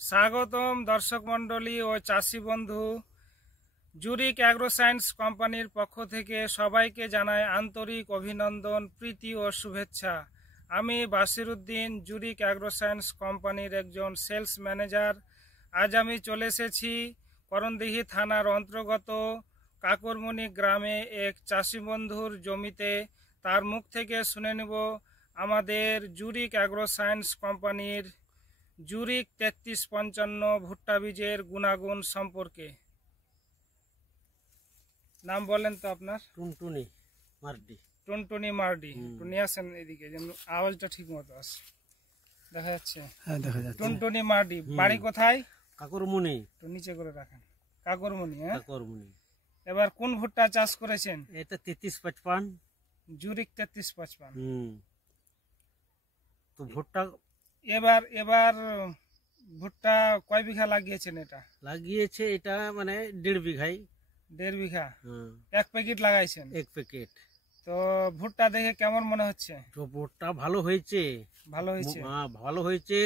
স্বাগতম দর্শক মণ্ডলী ও চাষি বন্ধু। জুরিক অ্যাগ্রো সায়েন্স কোম্পানির পক্ষ থেকে সবাইকে জানাই আন্তরিক অভিনন্দন, প্রীতি ও শুভেচ্ছা। আমি বাসিরউদ্দিন, জুরিক অ্যাগ্রো সায়েন্স কোম্পানির একজন সেলস ম্যানেজার। আজ আমি চলে এসেছি করণদিঘি থানার অন্তর্গত কাকরমণি গ্রামে এক চাষি বন্ধুর জমিতে। তার মুখ থেকে শুনে নেব আমাদের জুরিক অ্যাগ্রো সায়েন্স কোম্পানির জুরিক 3355 ভুট্টা বীজের গুণাগুণ সম্পর্কে। নাম বলেন তো আপনার? টুনটুনি মার্ডি। টুনটুনি মার্ডি। নিয়ে আসেন এদিকে যেন আওয়াজটা ঠিক মতো আসে। দেখা যাচ্ছে? হ্যাঁ, দেখা যাচ্ছে। টুনটুনি মার্ডি, বাড়ি কোথায়? কাকরমণি। তো নিচে করে রাখেন। কাকরমণি। হ্যাঁ, কাকরমণি। এবার কোন ভুট্টা চাষ করেছেন? এটা 3355 জুরিক 3355। তো ভুট্টা এবার ভুট্টা কয় বিঘা লাগিয়েছেন? এটা লাগিয়েছে এটা মানে 1.5 বিঘাই। 1.5 বিঘা। হ্যাঁ, এক প্যাকেট লাগাইছেন? 1 প্যাকেট। তো ভুট্টা দেখে কেমন মনে হচ্ছে? তো ভুট্টা ভালো হয়েছে। ভালো হয়েছে? হ্যাঁ, ভালো হয়েছে।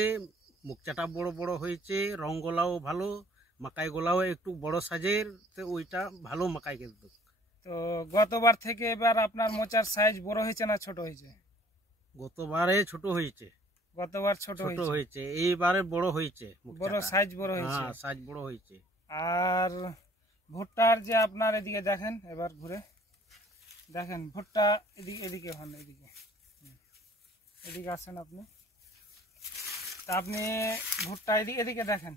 মুখচাটা বড় বড় হয়েছে, রং গোলাও ভালো, মাকাই গোলাও একটু বড় সাইজের। তো ওইটা ভালো মাকাই কিন্তু। তো গতবার থেকে এবার আপনার মোচার সাইজ বড় হয়েছে না ছোট হয়েছে? গতবারে ছোট হয়েছে। গতবার ছোট হয়েছে, এইবারে বড় হয়েছে। বড় সাইজ বড় হয়েছে। হ্যাঁ, সাইজ বড় হয়েছে। আর ভুট্টার যে আপনার এদিকে দেখেন, এবার ঘুরে দেখেন ভুট্টা এদিকে, এদিকে হন, এদিকে আসেন আপনি। তা আপনি ভুট্টা এদিকে এদিকে দেখেন,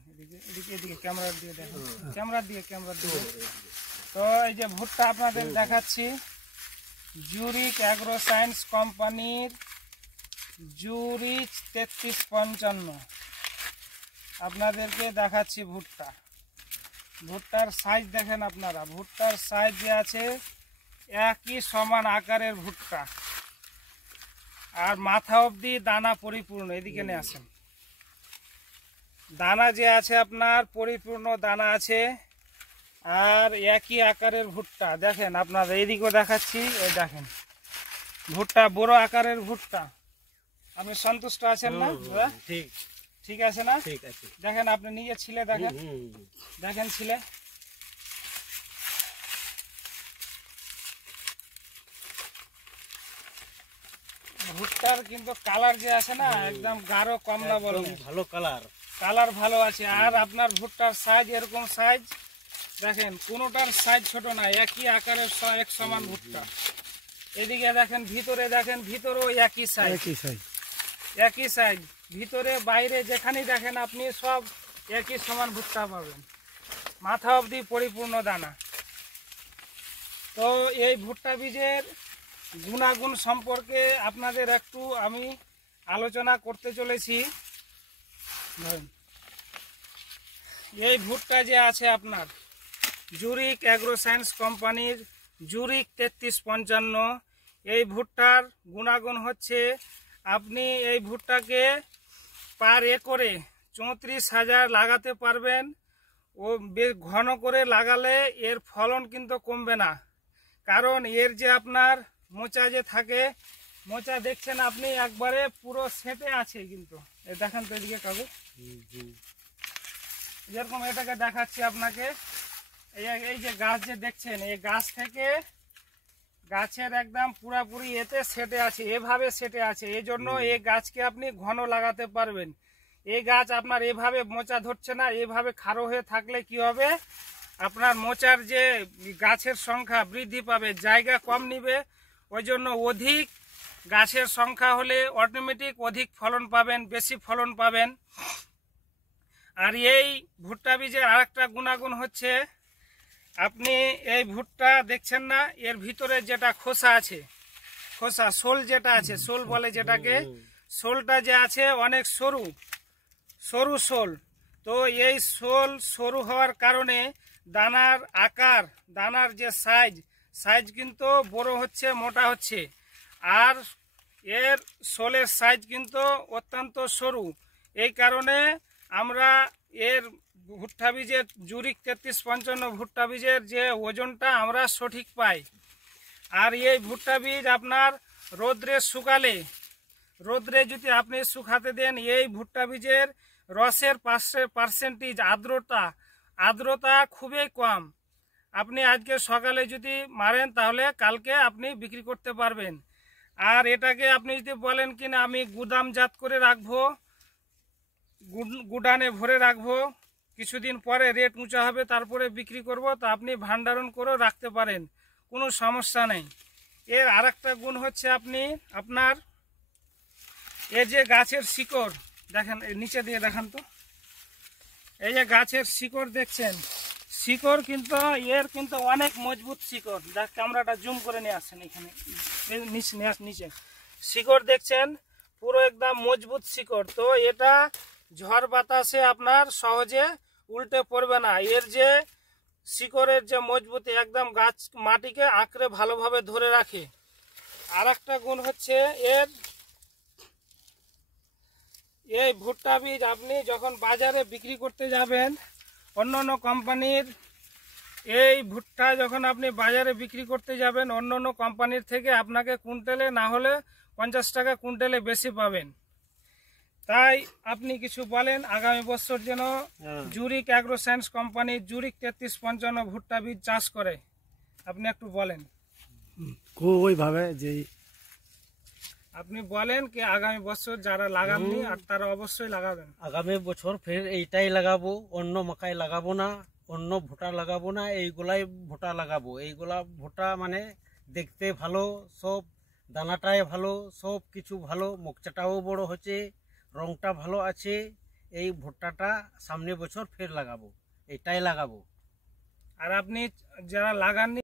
এদিকে ক্যামেরা দিয়ে দেখেন, ক্যামেরা দিয়ে। তো এই যে ভুট্টা আপনাদের দেখাচ্ছি, জুরিক অ্যাগ্রো সায়েন্স কোম্পানির জুরিক 3355 আপনাদেরকে দেখাচ্ছি। ভুট্টার সাইজ দেখেন আপনারা। ভুট্টার সাইজ যে আছে একই সমান আকারের ভুট্টা, আর মাথা অবধি দানা পরিপূর্ণ। এদিকে নিয়ে আসেন। দানা যে আছে আপনার পরিপূর্ণ দানা আছে, আর একই আকারের ভুট্টা দেখেন আপনারা। এদিকেও দেখাচ্ছি, এই দেখেন ভুট্টা বড় আকারের ভুট্টা। আপনি সন্তুষ্ট আছেন না? ঠিক আছে না? ঠিক আছে। দেখেন আপনি নিজে ছিলে দেখেন, দেখেন ছিলে। ভুট্টার কিন্তু কালার যে আছে না, একদম গাঢ় কমলা বলে, ভালো কালার ভালো আছে। আর আপনার ভুট্টার সাইজ এরকম সাইজ দেখেন, কোনোটার সাইজ ছোট না, একই আকারের এক সমান ভুট্টা। এদিকে দেখেন, ভিতরে দেখেন, ভিতরেও একই সাইজ, ভিতরে বাইরে যেখানেই দেখেন আপনি সব একই সমান ভুট্টা পাবেন, মাথা অবধি পরিপূর্ণ দানা। তো এই ভুট্টা বীজের গুণাগুণ সম্পর্কে আপনাদের একটু আমি আলোচনা করতে চলেছি। এই ভুট্টা যে আছে আপনার জুরিক অ্যাগ্রো সায়েন্স কোম্পানির জুরিক 3355, এই ভুট্টার গুণাগুণ হচ্ছে, আপনি এই ভুট্টাকে পার একরে 34,000 লাগাতে পারবেন। ও বেশ ঘন করে লাগালে এর ফলন কিন্তু কমবে না, কারণ এর যে আপনার মোচা যে থাকে, মোচা দেখছেন আপনি একবারে পুরো সেটে আছে। কিন্তু দেখেন তো এদিকে কাগজ, যেরকম এটাকে দেখাচ্ছি আপনাকে। এই যে গাছ যে দেখছেন, এই গাছ থেকে গাছের একদম পুরাপুরি এতে সেটে আছে, এভাবে সেটে আছে। এই জন্য এই গাছকে আপনি ঘন লাগাতে পারবেন। এই গাছ আপনার এভাবে মোচা ধরছে না। এভাবে খাড়ো হয়ে থাকলে কি হবে, আপনার মোচার যে গাছের সংখ্যা বৃদ্ধি পাবে, জায়গা কম নিবে। ওই জন্য অধিক গাছের সংখ্যা হলে অটোমেটিক অধিক ফলন পাবেন, বেশি ফলন পাবেন। আর এই ভুট্টা বীজের আরেকটা গুণাগুণ হচ্ছে, আপনি এই ভুট্টা দেখছেন না, এর ভিতরে যেটা খোসা আছে, খোসা শোল যেটা আছে, শোল বলে যেটাকে, শোলটা যে আছে অনেক সরু শোল। তো এই শোল সরু হওয়ার কারণে দানার আকার, দানার যে সাইজ কিন্তু বড় হচ্ছে, মোটা হচ্ছে। আর এর শোলের সাইজ কিন্তু অত্যন্ত সরু। এই কারণে আমরা এর ভুট্টা বীজের জুরিক 3355 ভুট্টা বীজের যে ওজনটা আমরা সঠিক পাই। আর এই ভুট্টা বীজ আপনার রোদ্রে শুকালে, রোদ্রে যদি আপনি শুকাতে দেন, এই ভুট্টা বীজের রসের পার্সেন্টেজ আর্দ্রতা খুবই কম। আপনি আজকে সকালে যদি মারেন তাহলে কালকে আপনি বিক্রি করতে পারবেন। আর এটাকে আপনি যদি বলেন কিনা আমি গুদামজাত করে রাখবো, গুডানে ভরে রাখবো, কিছুদিন পরে রেট উঁচা হবে তারপরে বিক্রি করব, তো আপনি ভান্ডারণ করেও রাখতে পারেন, কোনো সমস্যা নেই। এর আরেকটা গুণ হচ্ছে আপনার এই যে গাছের শিকড় দেখেন, নিচে দিয়ে দেখান তো, এই যে গাছের শিকড় দেখছেন, শিকড় কিন্তু এর কিন্তু অনেক মজবুত শিকড়। দেখ ক্যামেরাটা জুম করে নিয়ে আসেন, এখানে নিচে শিকড় দেখছেন, পুরো একদম মজবুত শিকড়। তো এটা ঝড় বাতাসে আপনার সহজে উল্টে পড়বে না। এর যে শিকড়ের যে মজবুতি, একদম গাছ মাটিকে আঁকড়ে ভালোভাবে ধরে রাখে। আর একটা গুণ হচ্ছে এই ভুট্টা বীজ আপনি যখন বাজারে বিক্রি করতে যাবেন, অন্যান্য কোম্পানির এই ভুট্টা যখন আপনি বাজারে বিক্রি করতে যাবেন, অন্যান্য কোম্পানির থেকে আপনাকে কুইন্টালে না হলে 50 টাকা কুইন্টালে বেশি পাবেন। তাই আপনি কিছু বলেন আগামী বছর যেন Zurich agro science company Zurich 3355 ভুট্টা বীজ চাষ করে, আপনি একটু বলেন। ওইভাবে যে আপনি বলেন কি আগামী বছর যারা লাগাননি আর তারা অবশ্যই লাগাবেন। আগামী বছর ফের এইটাই লাগাবো, অন্য মাকাই লাগাবো না, অন্য ভুট্টা লাগাবো না, এইগুলাই ভুট্টা লাগাবো। এইগুলা ভুট্টা মানে দেখতে ভালো, সব দানাটাই ভালো, সব কিছু ভালো, মোকচাটাও বড় হচ্ছে, রংটা ভালো আছে। এই ভুট্টাটা সামনে বছর ফের লাগাবো, এইটাই লাগাবো। আর আপনি যারা লাগাননি